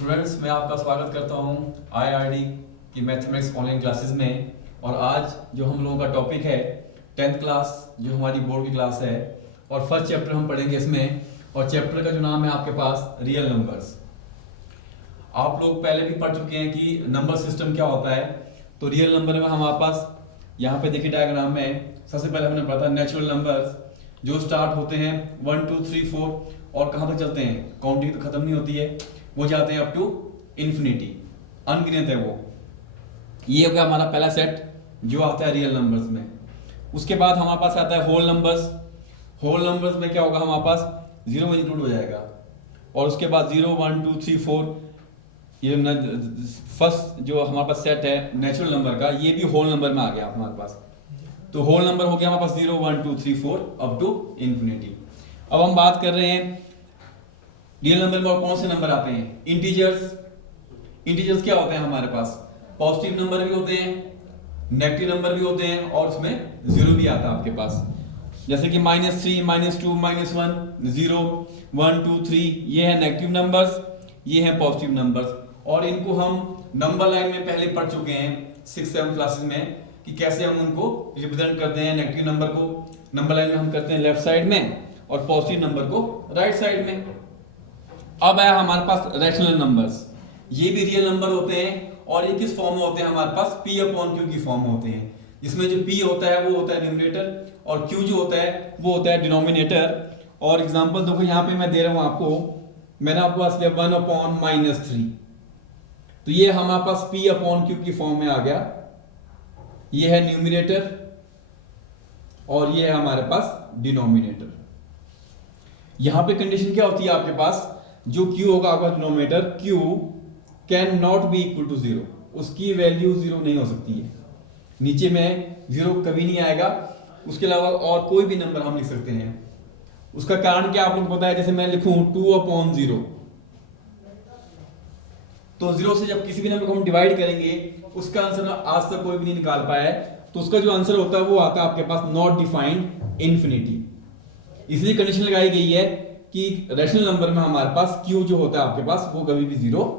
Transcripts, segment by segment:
Students, मैं आपका स्वागत करता हूं IRD की मैथमेटिक्स ऑनलाइन क्लासेस में। और आज जो हम लोगों का टॉपिक है 10th क्लास, जो हमारी बोर्ड की क्लास है, और फर्स्ट चैप्टर हम पढ़ेंगे इसमें। और चैप्टर का जो नाम है आपके पास रियल नंबर्स। आप लोग पहले भी पढ़ चुके हैं कि नंबर सिस्टम क्या होता है। तो रियल नंबर में हमारे पास यहाँ पे देखिए डायग्राम में सबसे पहले हमने पढ़ा था नेचुरल नंबर्स, जो स्टार्ट होते हैं 1 2 3 4 और कहाँ तक चलते हैं, काउंटिंग तो खत्म नहीं होती है, वो जाते हैं अप टू इन्फिनिटी, अनगिनत है वो। ये हो गया हमारा पहला सेट जो आता है रियल नंबर्स में। उसके बाद हमारे पास आता है होल नंबर्स। होल नंबर्स में क्या होगा, हमारे पास जीरो में इंक्लूड हो जाएगा। और उसके बाद 0 1 2 3 4, ये फर्स्ट जो हमारे पास सेट है नेचुरल नंबर का, ये भी होल नंबर में आ गया हमारे पास। तो होल नंबर हो गया हमारे पास 0 1 2 3 4 अप टू इन्फिनिटी। अब हम बात कर रहे हैं रियल नंबर में और कौन से नंबर आते हैं। इंटीजर्स। इंटीजर्स क्या होते हैं हमारे पास, पॉजिटिव नंबर भी होते हैं, नेगेटिव नंबर भी होते हैं, और उसमें जीरो भी आता है आपके पास। जैसे कि -3 -2 -1 0 1 2 3, ये है नेगेटिव नंबर्स, ये है पॉजिटिव नंबर्स। और इनको हम नंबर लाइन में पहले पढ़ चुके हैं 6-7 क्लासेस में कि कैसे हम उनको रिप्रेजेंट करते हैं। नेगेटिव नंबर को नंबर लाइन में हम करते हैं लेफ्ट साइड में, और पॉजिटिव नंबर को राइट साइड में। अब आया हमारे पास रैशनल नंबर्स। ये भी रियल नंबर होते हैं, और ये किस फॉर्म में होते हैं, हमारे पास P/Q की फॉर्म में होते हैं, जिसमें जो P होता है वो होता है न्यूमरेटर, और Q जो होता है वो होता है डिनोमिनेटर। और एग्जांपल देखो यहाँ पे मैं दे रहा हूँ आपको, मैंने आपको पास लिया 1/-3, तो ये हमारे पास P/Q की फॉर्म में आ गया। ये है न्यूमरेटर और ये है हमारे पास डिनोमिनेटर। यहां पे कंडीशन क्या होती है आपके पास, जो Q होगा आपका denominator, Q can not be equal to 0, उसकी वैल्यू 0 नहीं हो सकती है। नीचे में 0 कभी नहीं आएगा। उसके अलावा और कोई भी नंबर हम लिख सकते हैं। उसका कारण क्या आप लोगों को पता है, जैसे मैं लिखूं 2/0, तो 0 से जब किसी भी नंबर को हम डिवाइड करेंगे, उसका आंसर आज तक कोई भी नहीं निकाल पाया है। तो उसका जो आंसर होता है वो आता है आपके पास नॉट डिफाइंड इन्फिनिटी। इसलिए कंडीशन लगाई गई है कि रैशनल नंबर में हमारे पास Q जो होता है आपके पास वो कभी भी 0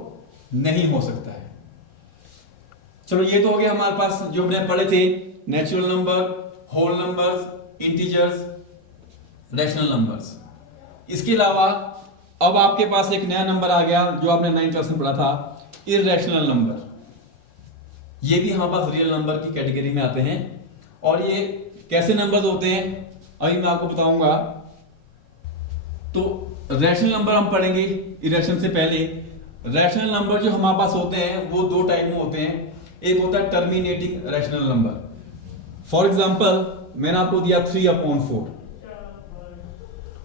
नहीं हो सकता है। चलो, ये तो हो गया हमारे पास जो हमने पढ़े थे, natural number, whole numbers, integers, rational numbers. इसके अलावा अब आपके पास एक नया नंबर आ गया जो आपने 9th क्लास में पढ़ा था, इररेशनल नंबर। ये भी हमारे पास रियल नंबर की कैटेगरी में आते हैं। और ये कैसे नंबर्स होते हैं अभी मैं आपको बताऊंगा। तो रैशनल नंबर हम पढ़ेंगे इरेशनल से पहले। रैशनल नंबर जो हमारे पास होते हैं वो दो टाइप में होते हैं। एक होता है terminating rational number. For example मैंने आपको दिया 3/4,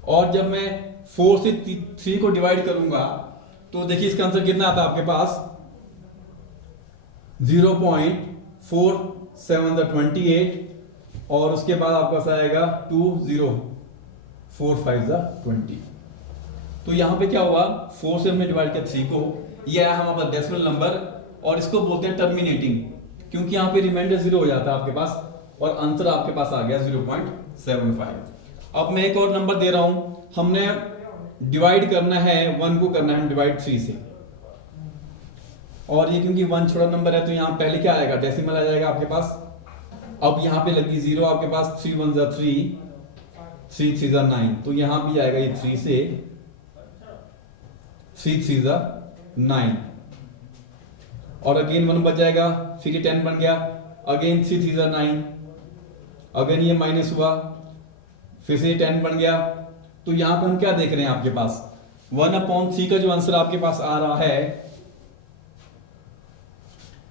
और जब मैं 4 से 3 को डिवाइड करूंगा तो देखिए इसका आंसर कितना आता है आपके पास, 0.4728, और उसके बाद आपके पास आएगा 204520। तो यहां पे क्या हुआ, 4 से हमने डिवाइड किया 3 को, ये आया हमारे पास डेसिमल नंबर, और इसको बोलते हैं टर्मिनेटिंग, क्योंकि यहां पे रिमाइंडर 0 हो जाता है आपके पास, और आंसर आपके पास आ गया 0.75। अब मैं एक और नंबर दे रहा हूं, हमने डिवाइड करना है 1 को, करना है डिवाइड 3 से, और ये क्योंकि 1 छोटा नंबर है तो यहां पहले क्या आएगा, डेसिमल आ जाएगा आपके पास। अब यहां पे लगी 0 आपके पास, 3 1 3, 3 3 9, तो यहां भी आएगा ये 3 से, 3 3 9, और अगेन 1 बच जाएगा, फिर ये 10 बन गया, अगेन 3 3 9, अगेन ये माइनस हुआ, फिर से 10 बन गया। तो यहां पर हम क्या देख रहे हैं आपके पास, 1/3 का जो आंसर आपके पास आ रहा है,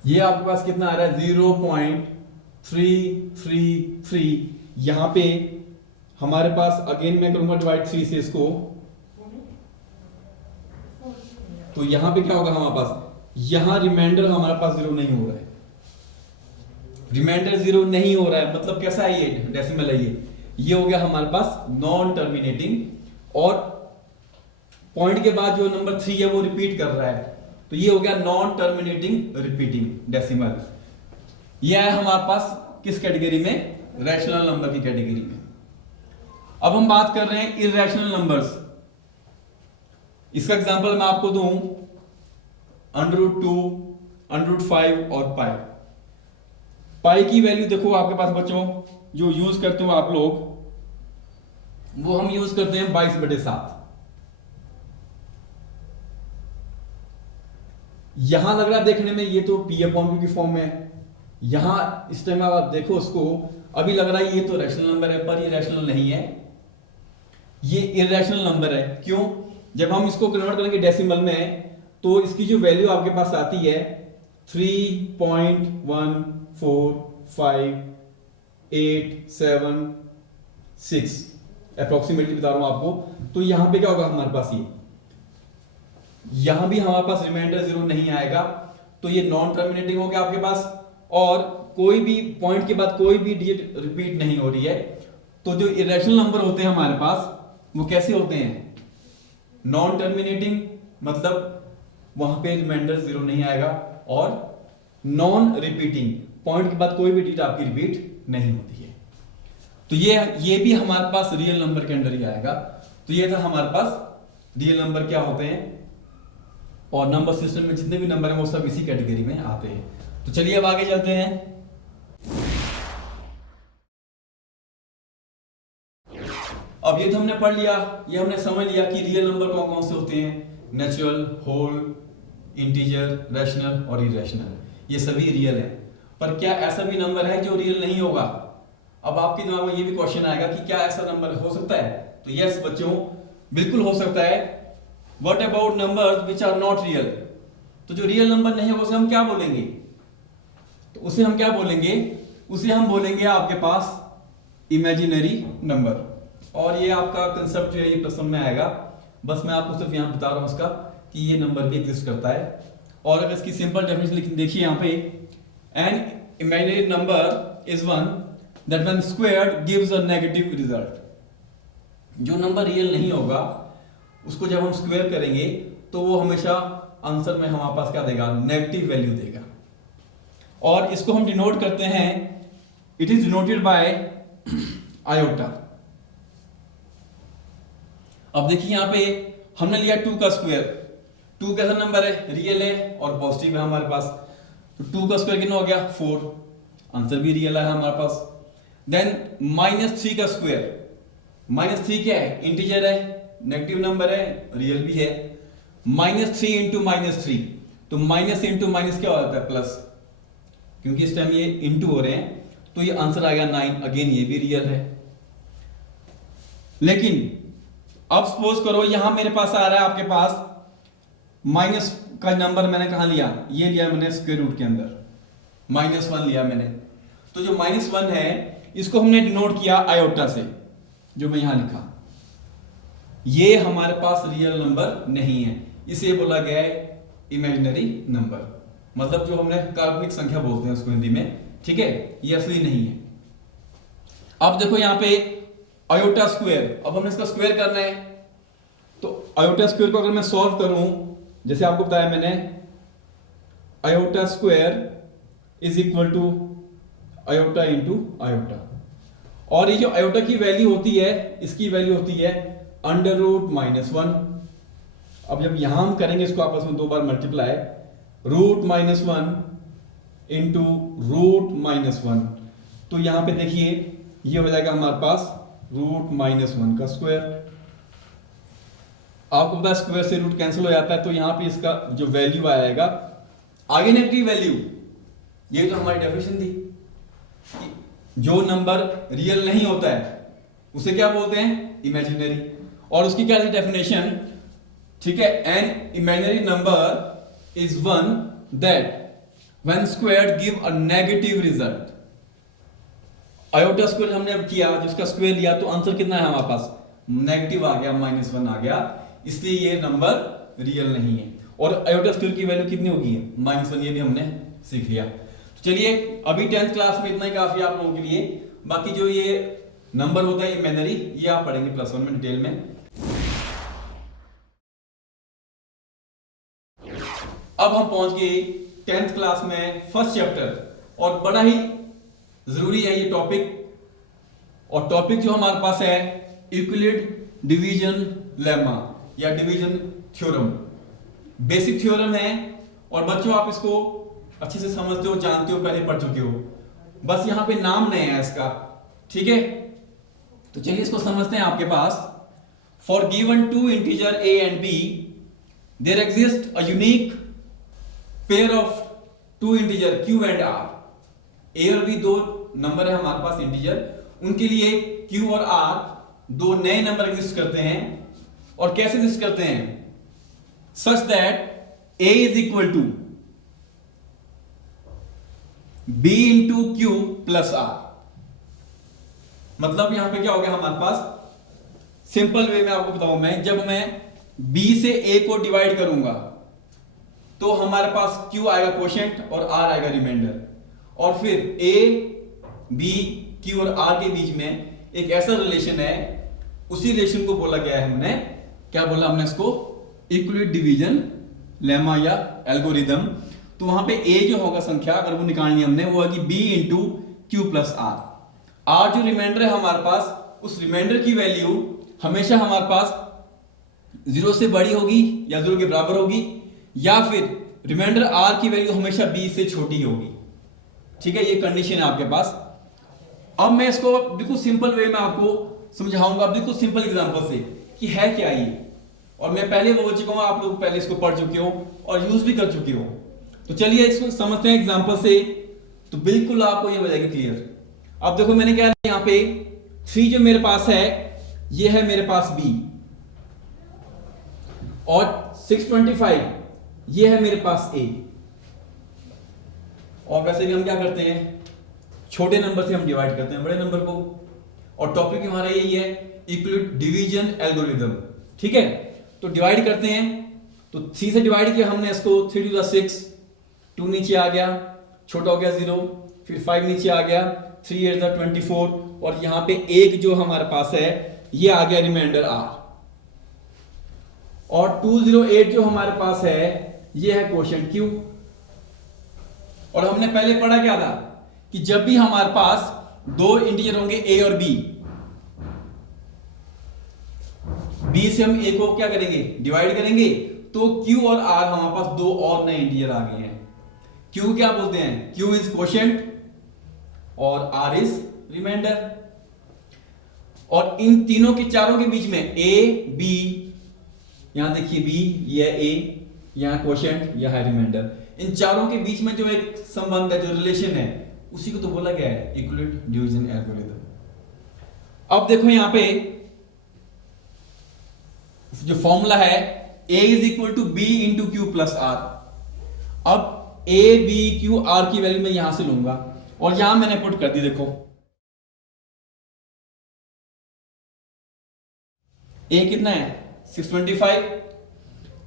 ये आपके पास कितना आ रहा है, 0.333। यहां पे हमारे पास अगेन मैं करूंगा डिवाइड 3 से इसको, तो यहां पे क्या होगा हमारे पास, यहां रिमाइंडर हमारे पास 0 नहीं हो रहा है। रिमाइंडर 0 नहीं हो रहा है मतलब कैसा है, ये डेसिमल है, ये हो गया हमारे पास नॉन टर्मिनेटिंग, और पॉइंट के बाद जो नंबर 3 है वो रिपीट कर रहा है, तो ये हो गया नॉन टर्मिनेटिंग रिपीटिंग डेसिमल। ये है हमारे पास किस कैटेगरी में, रैशनल नंबर की कैटेगरी में। अब हम बात कर रहे हैं इररेशनल नंबर्स। इसका एग्जांपल मैं आपको दूं, √2, √5 और पाई। पाई की वैल्यू देखो आपके पास बच्चों जो यूज करते हो आप लोग, वो हम यूज करते हैं 22/7। यहां लग रहा है देखने में ये तो P/Q की फॉर्म में है। यहां इस टाइम आप देखो उसको, अभी लग रहा है ये तो रैशनल नंबर है, पर ये रैशनल नहीं है, ये इरेशनल नंबर है। क्यों? जब हम इसको कन्वर्ट करेंगे डेसिमल में तो इसकी जो वैल्यू आपके पास आती है 3.14587 अप्रोक्सीमेटली बता रहा हूं आपको। तो यहां पे क्या होगा हमारे पास, ये यहां भी हमारे पास रिमाइंडर 0 नहीं आएगा, तो ये नॉन टर्मिनेटिंग हो गया आपके पास, और कोई भी पॉइंट के बाद कोई भी डिजिट रिपीट नहीं हो रही है। तो जो इरेशनल नंबर होते हैं हमारे पास वो कैसे होते हैं, नॉन टर्मिनेटिंग, मतलब वहां पे रिमाइंडर 0 नहीं आएगा, और नॉन रिपीटिंग, पॉइंट के बाद कोई भी डिजिट आपकी रिपीट नहीं होती है। तो ये भी हमारे पास रियल नंबर के अंडर ही आएगा। तो ये था हमारे पास रियल नंबर क्या होते हैं, और नंबर सिस्टम में जितने भी नंबर हैं वो सब इसी कैटेगरी में आते हैं। तो चलिए अब आगे चलते हैं। अब ये तो हमने पढ़ लिया, ये हमने समझ लिया कि रियल नंबर कौन कौन से होते हैं, नेचुरल, होल, इंटीजर, रैशनल और इरेशनल, ये सभी रियल है। पर क्या ऐसा भी नंबर है जो रियल नहीं होगा? अब आपके दिमाग में ये भी क्वेश्चन आएगा कि क्या ऐसा नंबर हो सकता है? तो यस बच्चों, बिल्कुल हो सकता है। What about numbers which are not real? तो जो रियल नंबर नहीं है उसे हम क्या बोलेंगे? तो उसे हम क्या बोलेंगे? उसे हम बोलेंगे आपके पास इमेजिनरी नंबर। और ये आपका कंसेप्ट जो है ये प्लस वन में आएगा। बस मैं आपको सिर्फ यहाँ बता रहा हूँ उसका कि ये नंबर भी एग्जिस्ट करता है। और अगर इसकी सिंपल डेफिनेशन देखिए यहाँ पे, an imaginary number is one that when squared gives a negative result. जो नंबर रियल नहीं होगा उसको जब हम स्क्वायर करेंगे तो वो हमेशा आंसर में हमारे पास क्या देगा, नेगेटिव वैल्यू देगा। और इसको हम डिनोट करते हैं, it is denoted by iota. अब देखिए यहां पे हमने लिया 2 का स्क्वायर। 2 कैसा नंबर है, रियल है और पॉजिटिव है हमारे पास। तो 2 का स्क्वायर कितना हो गया, 4, आंसर भी रियल है हमारे पास। देन -3 का स्क्वायर, -3 क्या है, इंटीजर है, नेगेटिव नंबर है, रियल भी है। -3 इंटू -3, तो माइनस इंटू माइनस क्या हो जाता है, प्लस, क्योंकि इस टाइम ये इंटू हो रहे हैं तो ये आंसर आएगा 9, अगेन ये भी रियल है। लेकिन अब सपोज करो यहां मेरे पास आ रहा है आपके पास माइनस का नंबर, मैंने कहां लिया, ये लिया मैंने स्क्वायर रूट के अंदर, -1 लिया मैंने। तो जो -1 है इसको हमने डिनोट किया आयोटा से, जो मैं यहां लिखा, ये हमारे पास रियल नंबर नहीं है, इसे बोला गया है इमेजिनरी नंबर। मतलब जो हमने काल्पनिक संख्या बोलते हैं उसको हिंदी में, ठीक है, ये असली नहीं है। अब देखो यहां पे आयोटा स्क्वायर, अब हमने इसका स्क्वायर करना है। तो आयोटा स्क्वायर को अगर मैं सॉल्व करूं, जैसे आपको बताया मैंने, iota square is equal to iota into iota. और ये जो आयोटा की वैल्यू होती है, इसकी वैल्यू होती है √-1। अब जब यहां हम करेंगे इसको आपस में 2 बार मल्टीप्लाई, √-1 इंटू √-1, तो यहां पे देखिए ये हो जाएगा हमारे पास √-1 का स्क्वायर। आपको पता है स्क्वायर से रूट कैंसिल हो जाता है, तो यहां पे इसका जो वैल्यू आएगा आगे नेगेटिव वैल्यू। ये तो हमारी डेफिनेशन थी कि जो नंबर रियल नहीं होता है उसे क्या बोलते हैं, इमेजिनरी। और उसकी क्या थी डेफिनेशन, ठीक है, an imaginary number is one that when squared give a negative result. Iota square हमने अब किया, जिसका स्क्वायर लिया तो आंसर कितना है हमारे पास, नेगेटिव आ गया, -1 आ गया, इसलिए ये नंबर रियल नहीं है। और आयोटा स्क्वायर की वैल्यू कितनी होगी, -1, ये भी हमने सीख लिया। तो चलिए अभी 10th क्लास में इतना ही काफी आप लोगों के लिए। बाकी जो ये नंबर होता है इमेजिनरी, ये आप पढ़ेंगे +1 में डिटेल में। अब हम पहुंच गए 10th क्लास में फर्स्ट चैप्टर, और बड़ा ही जरूरी है ये टॉपिक। और टॉपिक जो हमारे पास है यूक्लिड डिवीजन लेमा या डिवीजन थ्योरम, बेसिक थ्योरम है। और बच्चों आप इसको अच्छे से समझते हो, जानते हो, पहले पढ़ चुके हो, बस यहां पे नाम नया है इसका, ठीक है। तो चलिए इसको समझते हैं। आपके पास for given two integer a and b there exist a unique pair of two integer q and r। a और b दो नंबर है हमारे पास इंटीजर, उनके लिए q और r दो नए नंबर एग्जिस्ट करते हैं। और कैसे एग्जिस्ट करते हैं? Such that a is equal to b into q plus r। मतलब यहां पे क्या हो गया हमारे पास, सिंपल वे में आपको बताऊं, मैं जब मैं b से a को डिवाइड करूंगा तो हमारे पास q आएगा क्वोशिएंट और r आएगा रिमाइंडर, और फिर a b q और r के बीच में एक ऐसा रिलेशन है, उसी रिलेशन को बोला गया है, हमने क्या बोला, हमने इसको इक्वलिट डिवीजन लेमा या एल्गोरिदम। तो वहां पे a जो होगा संख्या, अगर वो निकालनी हमने, वो है कि b into q plus r। r जो रिमाइंडर है हमारे पास, उस रिमाइंडर की वैल्यू हमेशा हमारे पास 0 से बड़ी होगी या 0 के बराबर होगी, या फिर रिमाइंडर r की वैल्यू हमेशा b से छोटी होगी, ठीक है। ये कंडीशन है आपके पास। अब मैं इसको बिल्कुल सिंपल वे में आपको समझाऊंगा, बिल्कुल सिंपल एग्जांपल से, कि है क्या ये। और मैं पहले बोल चुका हूं, आप लोग पहले इसको पढ़ चुके हो और यूज भी कर चुके हो। तो चलिए इसको समझते हैं एग्जांपल से, तो बिल्कुल आपको ये हो जाएगा क्लियर। अब देखो मैंने क्या यहाँ पे 3 जो मेरे पास है, ये है मेरे पास b, और 625 ये है मेरे पास a। और वैसे भी हम क्या करते हैं, छोटे नंबर से हम डिवाइड करते हैं बड़े नंबर को, और टॉपिक हमारा यही है इक्वलिट डिवीजन एल्गोरिदम, ठीक है। तो डिवाइड करते हैं, तो 3 से डिवाइड किया हमने इसको, 3 टू द 6, 2 नीचे आ गया, छोटा हो गया 0, फिर 5 नीचे आ गया, 3 8 द 24, और यहां पे एक जो हमारे पास है ये आ गया रिमाइंडर r, और 208 जो हमारे पास है ये है क्वोशिएंट q। और हमने पहले पढ़ा क्या था कि जब भी हमारे पास दो इंटीजर होंगे a और b से हम a को क्या करेंगे, डिवाइड करेंगे, तो q और r हमारे पास दो और नए इंटीजर आ गए हैं। q क्या बोलते हैं, q इज क्वोशिएंट और r इज रिमाइंडर। और इन तीनों के चारों के बीच में a b, यहां देखिए b, यह a, यहां क्वोशिएंट, यह है रिमाइंडर, इन चारों के बीच में जो एक संबंध है, जो रिलेशन है, उसी को तो बोला गया है इक्वलिट डिवीजन एल्गोरिथम। अब देखो यहां पे जो फॉर्मूला है a is equal to b into q plus r। अब a b q r की वैल्यू मैं यहां से लूंगा, और यहां मैंने पुट कर दी, देखो a कितना है 625,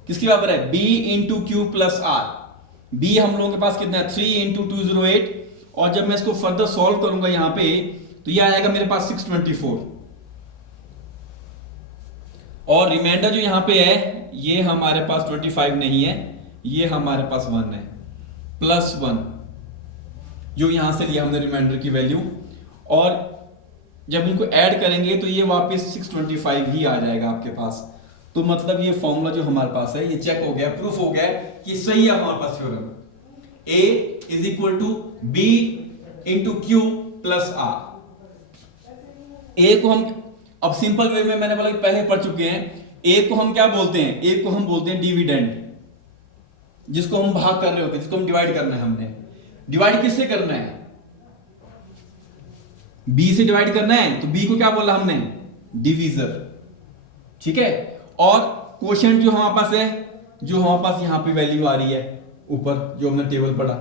किसके बराबर है, b into q plus r। b हम लोगों के पास कितना है 3 इंटू 208, और जब मैं इसको फर्दर सॉल्व करूंगा यहां पे, तो यह आएगा मेरे पास 624, और रिमाइंडर जो यहां पे है ये हमारे पास 25 नहीं है, ये हमारे पास 1 है, प्लस 1 जो यहां से लिया हमने रिमाइंडर की वैल्यू, और जब इनको ऐड करेंगे तो ये वापस 625 ही आ जाएगा आपके पास। तो मतलब ये फॉर्मूला जो हमारे पास है ये चेक हो गया, प्रूफ हो गया कि सही है हमारे पास theorem. a is equal to b into q plus r। a को हम अब सिंपल वे में, मैंने बोला कि पहले पढ़ चुके हैं, a को हम क्या बोलते हैं, a को हम बोलते हैं डिविडेंड, जिसको हम भाग कर रहे होते हैं, जिसको हम डिवाइड करना है। हमने डिवाइड किससे करना है, b से डिवाइड करना है, तो b को क्या बोला हमने, डिवीजर, ठीक है। और क्वोशिएंट जो हमारे पास है, जो हमारे पास यहां पे वैल्यू आ रही है ऊपर, जो हमने टेबल पढ़ा।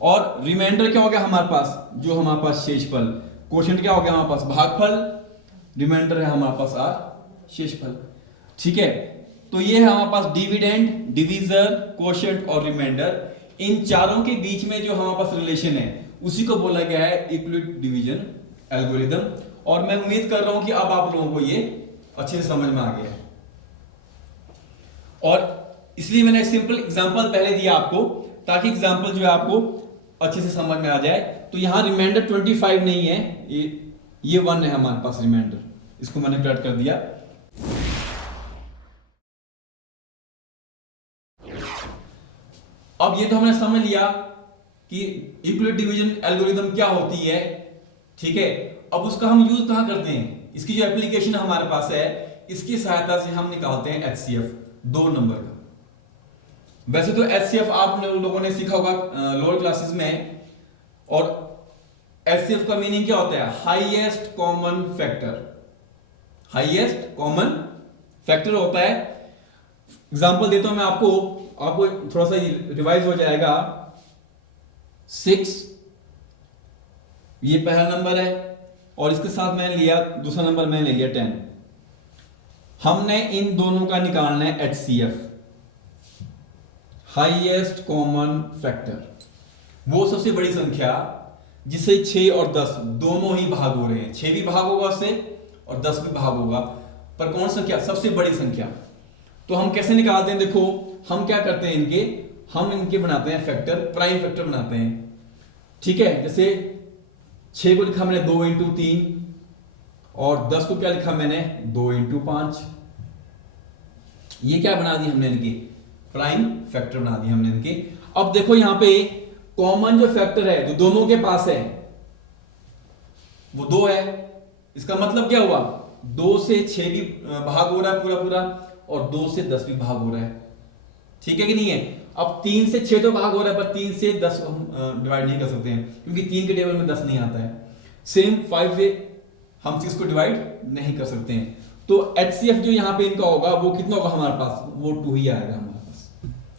और रिमाइंडर क्या हो गया हमारे पास, जो हमारे पास शेषफल। क्वोशिएंट क्या हो गया हमारे पास, भागफल, रिमाइंडर है हमारे पास r शेषफल, ठीक है। तो ये है हमारे पास डिविडेंड, डिवीजर, क्वोशिएंट और रिमाइंडर, इन चारों के बीच में जो हमारे पास रिलेशन है उसी को बोला गया है इक्वलिट डिवीजन एल्गोरिथम। और मैं उम्मीद कर रहा हूं कि अब आप लोगों को ये अच्छे से समझ में आ गया है, और इसलिए मैंने सिंपल एग्जांपल पहले दिया आपको, ताकि एग्जांपल जो है आपको अच्छे से समझ में आ जाए। तो यहां रिमाइंडर 25 नहीं है, ये 1 है हमारे पास रिमाइंडर, इसको मैंने कट कर दिया। अब ये तो हमने समझ लिया कि इक्विलिब्रियम डिवीजन एल्गोरिथम क्या होती है, ठीक है। अब उसका हम यूज कहां करते हैं, इसकी जो एप्लीकेशन हमारे पास है, इसकी सहायता से हम निकालते हैं एचसीएफ 2 नंबर का। वैसे तो एचसीएफ आप लोगों ने सीखा होगा लोअर क्लासेस में, और एचसीएफ का मीनिंग क्या होता है, highest common factor. Highest common factor होता है। एग्जांपल देता हूं मैं आपको थोड़ा सा रिवाइज हो जाएगा। 6 ये पहला नंबर है, और इसके साथ मैंने लिया दूसरा नंबर, मैंने ले लिया 10। हमने इन दोनों का निकालना है एचसीएफ, हाईएस्ट कॉमन फैक्टर, वो सबसे बड़ी संख्या जिससे 6 और 10 दोनों ही भाग हो रहे हैं। 6 भी भाग होगा उससे और 10 भी भाग होगा, पर कौन संख्या सबसे बड़ी संख्या। तो हम कैसे निकालते हैं, देखो हम क्या करते हैं, हम इनके बनाते हैं फैक्टर, प्राइम फैक्टर बनाते हैं, ठीक है। जैसे 6 को लिखा मैंने 2 इंटू 3, और 10 को क्या लिखा मैंने 2 इंटू 5। ये क्या बना दी हमने, इनकी प्राइम फैक्टर बना दी हमने इनके। अब देखो यहां पे कॉमन जो फैक्टर है जो दोनों के पास है वो 2 है। इसका मतलब क्या हुआ, 2 से 6 भी भाग हो रहा है पूरा पूरा, और 2 से 10 भी भाग हो रहा है, ठीक है कि नहीं है। अब 3 से 6 तो भाग हो रहा है, पर 3 से 10 हम डिवाइड नहीं कर सकते हैं, क्योंकि 3 के टेबल में 10 नहीं आता है। सेम 5 से हम 6 को डिवाइड नहीं कर सकते हैं। तो एचसीएफ जो यहां पे इनका होगा वो कितना होगा हमारे पास, वो 2 ही आएगा हमारे पास,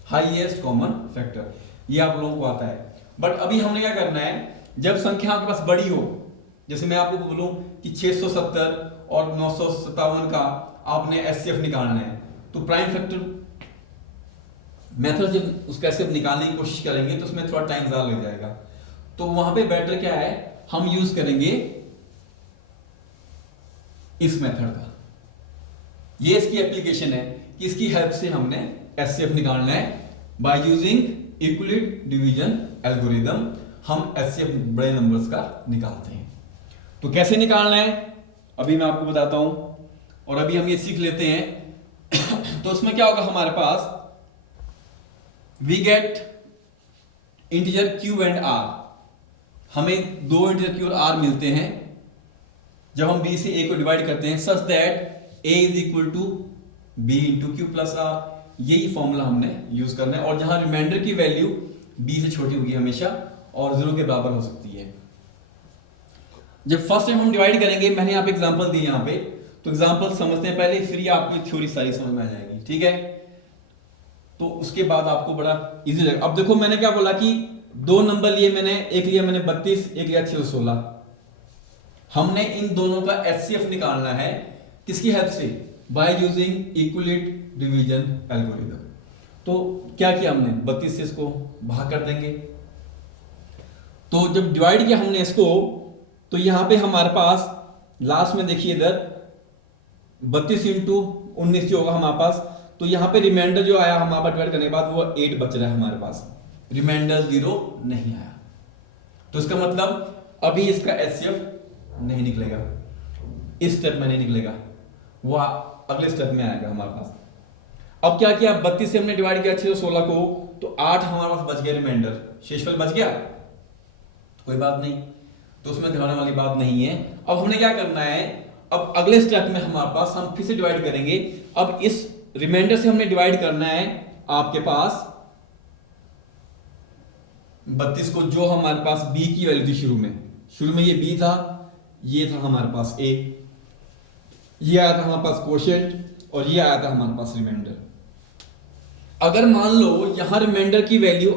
हाईएस्ट कॉमन फैक्टर। ये आप लोगों को आता है। बट अभी हमने क्या करना है, जब संख्या आपके पास बड़ी हो, जैसे मैं आपको बोलूं कि 670 और 957 का आपने एचसीएफ निकालना है, तो प्राइम फैक्टर मेथड जब उसका एचसीएफ निकालने की कोशिश करेंगे तो उसमें थोड़ा टाइम ज्यादा लग जाएगा। तो वहां पे बेटर क्या है, हम यूज करेंगे इस मेथड का। ये इसकी एप्लीकेशन है कि इसकी हेल्प से हमने एचसीएफ निकालना है by using equilibrium division algorithm. हम एचसीएफ बड़े नंबर्स का निकालते हैं। तो कैसे निकालना है अभी मैं आपको बताता हूं, और अभी हम ये सीख लेते हैं। तो उसमें क्या होगा हमारे पास, we get integer q and r. हमें 2 इंटीजर क्यू और आर मिलते हैं जब हम बी से ए को डिवाइड करते हैं, such that a is equal to b into q plus r. यही फॉर्मूला हमने यूज करना है, और जहां रिमाइंडर की वैल्यू बी से छोटी होगी हमेशा, और 0 के बराबर हो सकती है। जब फर्स्ट टाइम हम डिवाइड करेंगे, मैंने यहाँ पे एग्जांपल दी यहाँ पे, तो एग्जांपल समझते हैं पहले, फिर आपकी थ्योरी सारी समझ में आ जाएगी, ठीक है। तो उसके बाद आपको बड़ा इजी लगेगा। अब देखो मैंने क्या बोला कि 2 नंबर लिए मैंने, एक लिया मैंने 32, एक लिया 616। हमने इन दोनों का एचसीएफ निकालना है, किसकी हेल्प से, by using equilibrium division algorithm. तो क्या किया हमने, 32 से इसको भाग कर देंगे। तो जब डिवाइड किया हमने इसको, तो यहां पे हमारे पास लास्ट में देखिए इधर 32 इंटू 19 जो होगा हमारे पास, तो यहां पे रिमाइंडर जो आया हमारे पास डिवाइड करने के बाद वो 8 बच रहा है हमारे पास, रिमाइंडर 0 नहीं आया। तो इसका मतलब अभी इसका एचसीएफ नहीं निकलेगा, इस स्टेप में नहीं निकलेगा, वो अगले स्टेप में आएगा हमारे पास। अब क्या किया, 32 से हमने डिवाइड किया 616 को, तो 8 हमारे पास बच गया रिमाइंडर, शेषफल बच गया, कोई बात नहीं, तो उसमें घबराने वाली बात नहीं है। अब हमने क्या करना है, अब अगले स्टेप में हमारे पास हम फिर से डिवाइड करेंगे। अब इस रिमाइंडर से हमने डिवाइड करना है आपके पास 32 को, जो हमारे पास b की वैल्यू थी शुरू में ये b था, ये था हमारे पास a, ये आया था हमारे पास क्वोशिएंट, और ये आया था हमारे पास रिमाइंडर। अगर मान लो यहां रिमाइंडर की वैल्यू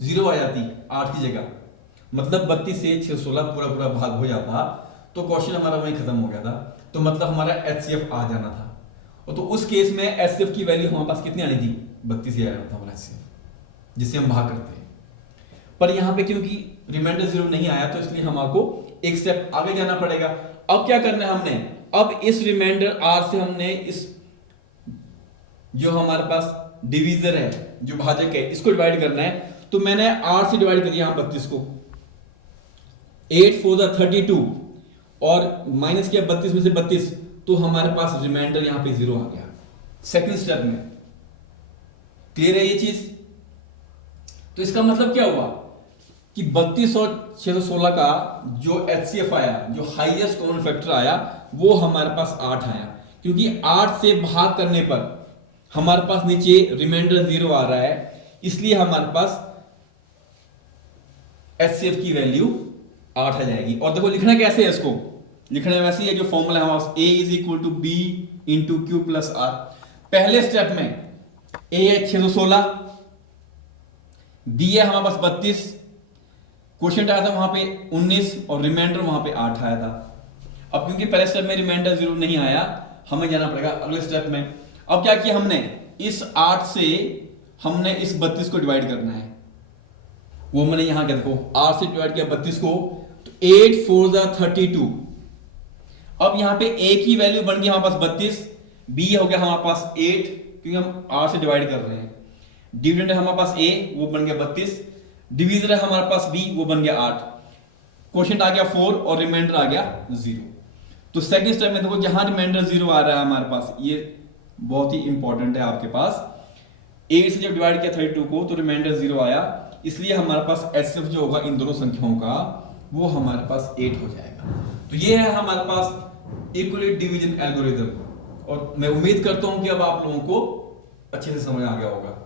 0 आ जाती 8 की जगह, मतलब 32 से 616 पूरा पूरा भाग हो जाता, तो क्वेश्चन हमारा वहीं खत्म हो गया था। तो मतलब हमारा एचसीएफ आ जाना था, और तो उस केस में एचसीएफ की वैल्यू हमारे पास कितनी आनी थी, 32 ही आ जाना था हमारा एचसीएफ, जिससे हम भाग करते हैं। पर यहां पे क्योंकि रिमाइंडर 0 नहीं आया, तो इसलिए हमको एक स्टेप आगे जाना पड़ेगा। अब क्या करना है हमने, अब इस रिमाइंडर आर से हमने इस जो हमारे पास डिवीजर है, जो भाजक है, इसको डिवाइड करना है। तो मैंने आर से डिवाइड कर दिया 32 को, 8 4 32, और माइनस किया 32 में से 32, तो हमारे पास रिमाइंडर यहां पे 0 आ गया सेकंड स्टेप में। क्लियर है ये चीज? तो इसका मतलब क्या हुआ कि 32 और 616 का जो HCF आया, जो हाईएस्ट कॉमन फैक्टर आया, वो हमारे पास 8 आया, क्योंकि 8 से भाग करने पर हमारे पास नीचे रिमाइंडर 0 आ रहा है, इसलिए हमारे पास HCF की वैल्यू 8 आ जाएगी। और देखो लिखना कैसे है, इसको लिखना वैसे ही है जो फॉर्मूला है हमारे पास, A is equal to B into q plus r. पहले स्टेप में A है 616, B है हमारे पास 32, क्वेश्चन आया था वहां पे 19 और रिमाइंडर वहां पे 8 आया था। अब क्योंकि पहले स्टेप में रिमाइंडर 0 नहीं आया, हमें जाना पड़ेगा अगले स्टेप में। अब क्या किया हमने, इस 8 से हमने इस 32 को डिवाइड करना है, वो मैंने यहां क्या देखो 8 से डिवाइड किया 32 को, तो 8 4 जा 32। अब यहां पे A की वैल्यू बन गई हमारे पास 32, B हो गया हमारे पास 8 क्योंकि हम 8 से डिवाइड कर रहे हैं, डिविडेंड है हमारे पास A वो बन गया 32, डिवीजर है हमारे पास B वो बन गया 8, क्वोशिएंट आ गया 4 और रिमाइंडर आ गया 0। तो सेकंड स्टेप में देखो जहां रिमाइंडर 0 आ रहा है हमारे पास, ये बहुत ही इंपॉर्टेंट है आपके पास, 8 से जब डिवाइड किया 32 को तो रिमाइंडर 0 आया, इसलिए हमारे पास HCF जो होगा इन दोनों संख्याओं का वो हमारे पास 8 हो जाएगा। तो ये है हमारे पास इक्वलिटी डिवीजन एल्गोरिथम, और मैं उम्मीद करता हूं कि अब आप लोगों को अच्छे से समझ आ गया होगा।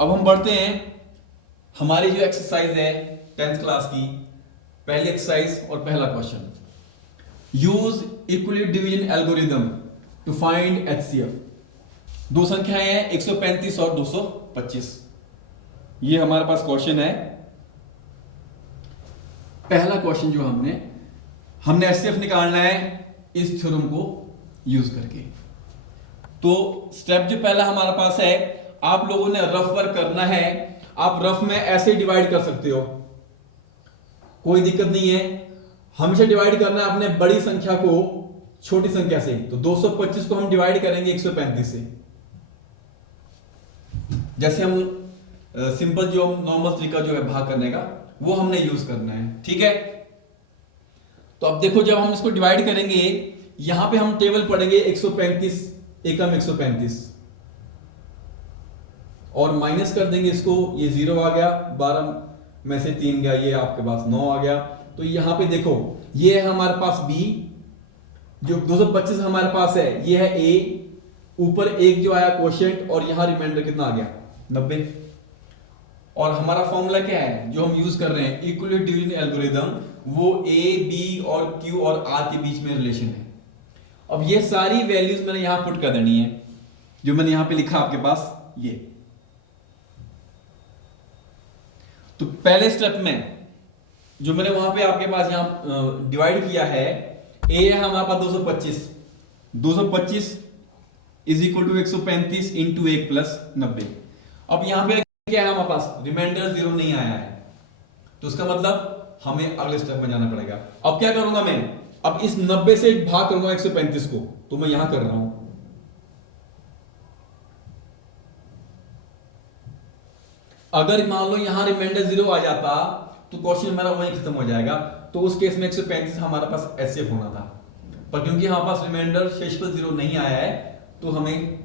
अब हम बढ़ते हैं हमारी जो एक्सरसाइज है 10th क्लास की, पहली एक्सरसाइज और पहला question, use equality division algorithm to find HCF। दो संख्याएं हैं 135 और 225, ये हमारे पास क्वेश्चन है। पहला क्वेश्चन जो हमने HCF निकालना है इस थ्योरम को यूज करके। तो स्टेप जो पहला हमारे पास है, आप लोगों ने रफ वर्क करना है, आप रफ में ऐसे डिवाइड कर सकते हो, कोई दिक्कत नहीं है। हमेशा डिवाइड करना है अपने बड़ी संख्या को छोटी संख्या से, तो 225 को हम डिवाइड करेंगे 135 से, जैसे हम सिंपल जो नॉर्मल तरीका जो है भाग करने का वो हमने यूज करना है, ठीक है। तो अब देखो जब हम इसको डिवाइड करेंगे, यहां पे हम टेबल पढ़ेंगे 135 एकम 135 और माइनस कर देंगे इसको, ये 0 आ गया, 12 में से 3 गया, ये आपके पास 9 आ गया। तो यहां पे देखो ये है हमारे पास B, जो 225 हमारे पास है ये है A, ऊपर एक जो आया क्वोशिएंट और यहां रिमाइंडर कितना आ गया 90। और हमारा फॉर्मूला क्या है जो हम यूज कर रहे हैं, इक्वलिटी डिवीजन एल्गोरिथम, वो A, B और Q और R के बीच में रिलेशन है। अब ये सारी वैल्यूज मैंने यहां पुट कर देनी है, जो मैंने यहां पे लिखा आपके पास ये। तो पहले स्टेप में जो मैंने वहां पे आपके पास यहां डिवाइड किया है, A है हमारे पास 225 is equal to 135 into 1 plus 90। अब यहां पे क्या है हमारे पास, रिमाइंडर 0 नहीं आया है, तो उसका मतलब हमें अगले स्टेप में जाना पड़ेगा। अब क्या करूंगा मैं, अब इस 90 से भाग करूंगा 135 को, तो मैं यहां कर रहा हूं। अगर मान लो यहां रिमाइंडर 0 आ जाता तो क्वेश्चन मेरा वहीं खत्म हो जाएगा, तो उस केस में 135 हमारे पास HCF होना था, पर क्योंकि हमारे पास रिमाइंडर शेष पर 0 नहीं आया है तो हमें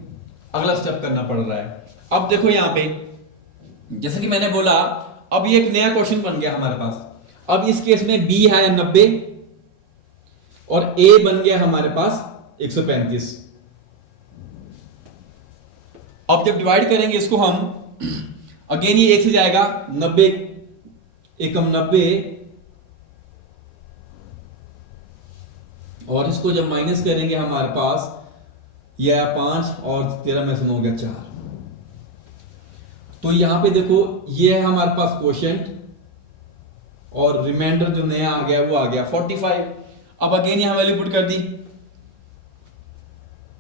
अगला स्टेप करना पड़ रहा है। अब देखो यहां पे जैसे कि मैंने बोला, अब ये एक नया क्वेश्चन बन गया हमारे पास। अब इस केस में B है 90 और A बन गया हमारे पास 135। अब जब डिवाइड करेंगे इसको हम, अगेन ये 1 से जाएगा, 90 एकम 90, और इसको जब माइनस करेंगे हमारे पास ये आया 5 और 13 में से 9 गया 4। तो यहां पे देखो ये है हमारे पास क्वोशिएंट और रिमाइंडर जो नया आ गया वो आ गया 45। अब अगेन यहां वैल्यू पुट कर दी,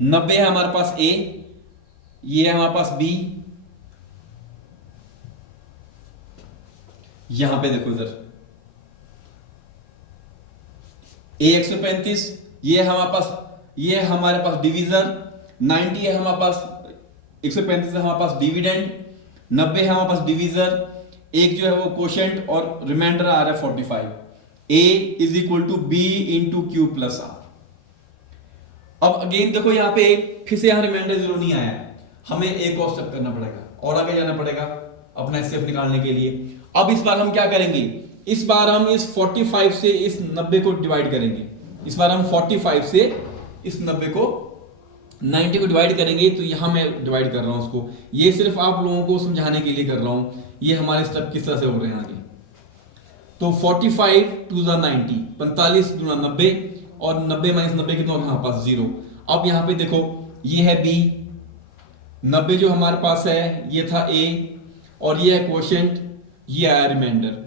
90 है हमारे पास A, ये है हमारे पास B, यहां पे देखो इधर A 135, ये है हमारे पास डिवीजर, 90 है हमारे पास 135 है हमारे पास डिविडेंड, 90 है हमारे पास डिवीजर, एक जो है वो क्वोशिएंट और रिमाइंडर आ रहा है 45। A is equal to B into Q plus R। अब अगेन देखो यहां पे फिर से यहां रिमाइंडर 0 नहीं आया है, हमें एक और स्टेप करना पड़ेगा और आगे जाना पड़ेगा अपना एचसीएफ निकालने के लिए। अब इस बार हम क्या करेंगे, इस बार हम इस 45 से इस 90 को डिवाइड करेंगे। इस बार हम 45 से इस 90 को 90 को डिवाइड करेंगे। तो यहां मैं डिवाइड कर रहा हूं उसको, ये सिर्फ आप लोगों को समझाने के लिए कर रहा हूं ये हमारे स्टेप किस तरह से हो रहे हैं आगे। तो 45 2 90, 45 दूना 90 और 90 माइनस 90 कितना होगा हमारे पास 0। अब यहां पे देखो ये है बी, 90 जो हमारे पास है ये था ए और ये है क्वोशिएंट, ये आया रिमाइंडर।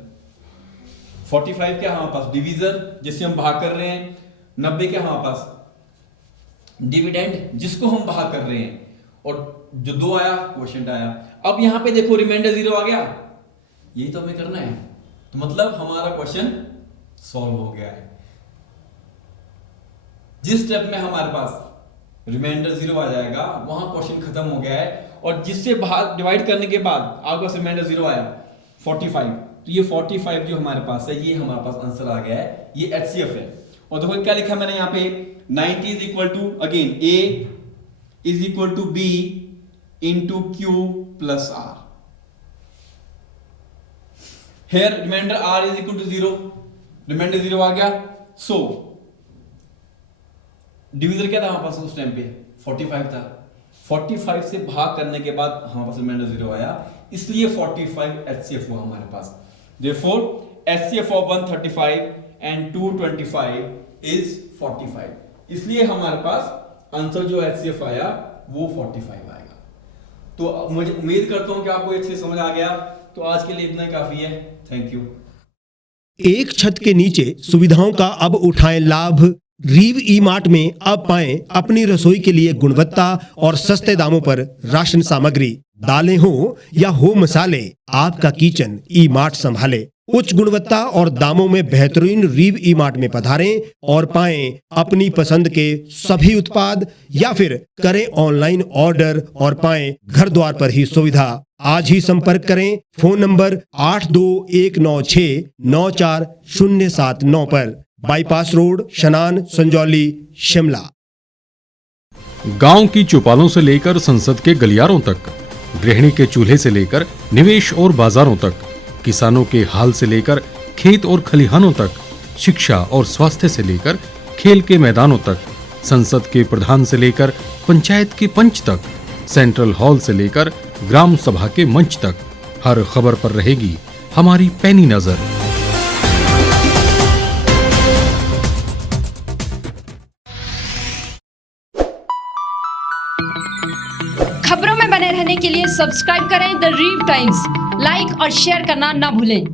45 क्या हमारे पास डिवीजर जिससे हम भाग कर रहे हैं, 90 क्या हमारे पास डिविडेंड जिसको हम भाग कर रहे हैं, और जो 2 आया क्वोशिएंट आया। अब यहां पे देखो रिमाइंडर 0 आ गया, यही तो हमें करना है। तो मतलब हमारा क्वेश्चन सॉल्व हो गया है। जिस स्टेप में हमारे पास रिमाइंडर 0 आ जाएगा वहां क्वेश्चन खत्म हो गया है, और जिससे भाग डिवाइड करने के बाद आपके पास रिमाइंडर 0 आया 45, तो ये 45 जो हमारे पास है ये हमारे पास आंसर आ गया है, ये एचसीएफ है। और देखो क्या लिखा मैंने यहां पे 90 is equal to again a is equal to b into q plus r. Here remainder r is equal to 0, remainder 0 आ गया। So डिवीजर क्या था हमारे पास उस टाइम पे 45 था, 45 से भाग करने के बाद हमारे पास रिमाइंडर 0 आया, इसलिए 45 HCF हुआ हमारे पास। Therefore HCF of 135 and 225 is 45, इसलिए हमारे पास आंसर जो HCF आया वो 45 आएगा। तो मुझे उम्मीद करता हूं कि आपको अच्छे समझ आ गया। तो आज के लिए इतना काफी है, थैंक यू। एक छत के नीचे सुविधाओं का अब उठाएं लाभ। रीव ई मार्ट में अब पाएं अपनी रसोई के लिए गुणवत्ता और सस्ते दामों पर राशन सामग्री। दालें हो या हो मसाले, आपका किचन ई मार्ट संभाले। उच्च गुणवत्ता और दामों में बेहतरीन रीव ई मार्ट में पधारें और पाएं अपनी पसंद के सभी उत्पाद, या फिर करें ऑनलाइन ऑर्डर और पाएं घर द्वार पर ही सुविधा। आज ही संपर्क करें फोन नंबर 8219694079 पर, बाईपास रोड, शनान, संजौली, शिमला। गांव की चौपालों से लेकर संसद के गलियारों तक, गृहिणी के चूल्हे से लेकर निवेश और बाजारों तक, किसानों के हाल से लेकर खेत और खलिहानों तक, शिक्षा और स्वास्थ्य से लेकर खेल के मैदानों तक, संसद के प्रधान से लेकर पंचायत के पंच तक, सेंट्रल हॉल से लेकर ग्राम सभा के मंच तक, हर खबर पर रहेगी हमारी पैनी नजर। खबरों में बने रहने के लिए सब्सक्राइब करें द रीव टाइम्स, लाइक और शेयर करना ना भूलें।